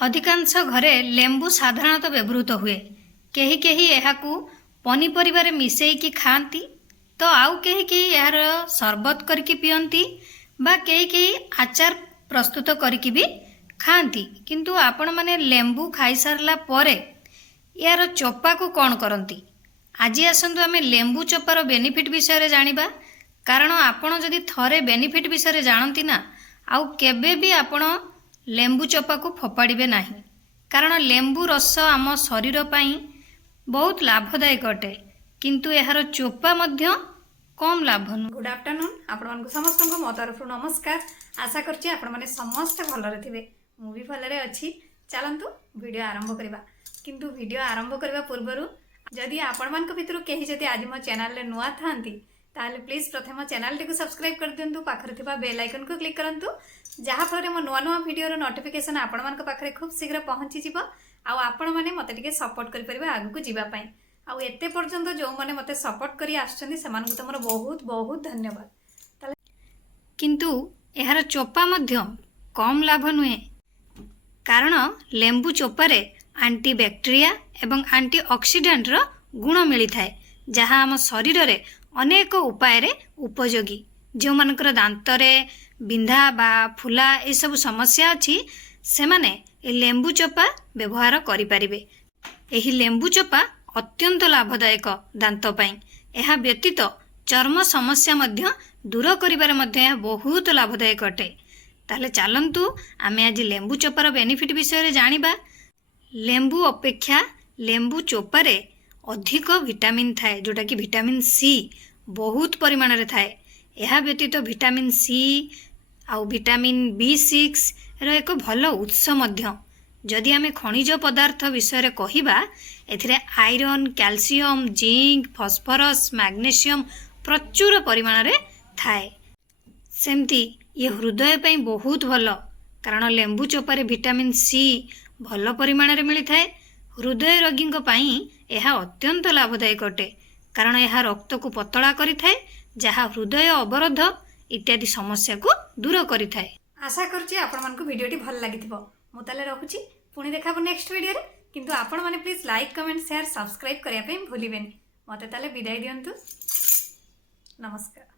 अधिकांश घरे लेंबू साधारणतः व्यवहृत हुए। केही केही एहाकू पनीपरिबारे मिसेइकी खाती तो आउ केही केही यार सरबत करके पियंती बा केही केही आचार प्रस्तुत करके भी खाती। किंतु आपण माने लेंबू खाई सारला परे यार चोपा को कौन करती। आज आसतु आम लेंबू चोपार बेनिफिट विषय जानिबा। कारण आपण जदि थरे बेनिफिट विषय जानती ना आउ केबे भी आपण लेंबू चोपा को फोपाड़े ना। कारण लेंबू रस आम शरीर पाई बहुत लाभदायक अटे किंतु यार चोपा मध्य कम लाभ। गुड आफ्टरनून आपण समस्त मो तरफ नमस्कार। आशा करछि आपण माने समस्त भलरे थिबे। मु भी भलरे अछि। चलंतु वीडियो आरंभ करबा। किंतु वीडियो आरंभ करबा पूर्वरु जदि आपण मानक भितरु केही जदि आज मो चैनल रे नुआ थांती ताले प्लीज प्रथम चैनल टी सब्सक्राइब कर दियंतु। पाखरे थिबा बेल आइकन को क्लिक करंतु जहाँ फल मो नुआ नुआ वीडियो रो नोटिफिकेशन आपण मानक पाखरे खूब शीघ्र पहुंची जिवो। आउ आपण माने मते टिके सपोर्ट करि परिबा आगु को जिबा पई। आउ एते पर्यंत जो माने मते सपोर्ट करी आछछन्ती सेमानकु तमरो बहुत बहुत धन्यवाद। किंतु यार चोपा मध्य कम लाभ नुहे। कारण लेंबू चोपारे एंटीबैक्टेरिया एवं एंटीऑक्सीडेंट रो गुण मिली थाए जहाँ आम शरीर रे अनेक उपाय रे उपयोगी। जो मानकर दांत रे बिंधा बा फुला ए सब समस्या अछि से माने ए लेंबू चोपा व्यवहार करि परिबे। एही लेंबू चोपा अत्यंत लाभदायक दांत पई। एहा व्यतीत चर्म समस्या मध्य दूर करिबारे मध्य एहा बहुत लाभदायक अटे। ताले चलंतु आमे आज लेंबू चोपार बेनिफिट विषय जानिबा। लेंबू अपेक्षा लेंबू चोपारे अधिक विटामिन थाए जोटा कि विटामिन सी बहुत परिमाण रे थाए। यह व्यतीत विटामिन सी आउ विटामिन B6 रो एक भल उत्स मध्य। जदि आमे खनिज पदार्थ विषय कहिबा एथिरे iron calcium zinc phosphorus magnesium प्रचुर परिमाण रे थाए। सेमती ये हृदय पई बहुत भल। कारण लेंबू चोपारे विटामिन सी भल परिमाण रे मिली थाए। हृदय रोगी पई यह अत्यंत लाभदायक अटे। कारण यह रक्त को पतला करि थाए जहाँ हृदय अवरोध इत्यादि समस्या को दूर करि थाए। आशा करछि आपण मानकु वीडियोटी भल लागिथिबो। मु ताले रखुछि पुणी देखाबो नेक्स्ट वीडियो रे। किंतु आपण माने please like comment share subscribe करिया पे भूलिबेनी। मते ताले विदाय दियंतु। नमस्कार।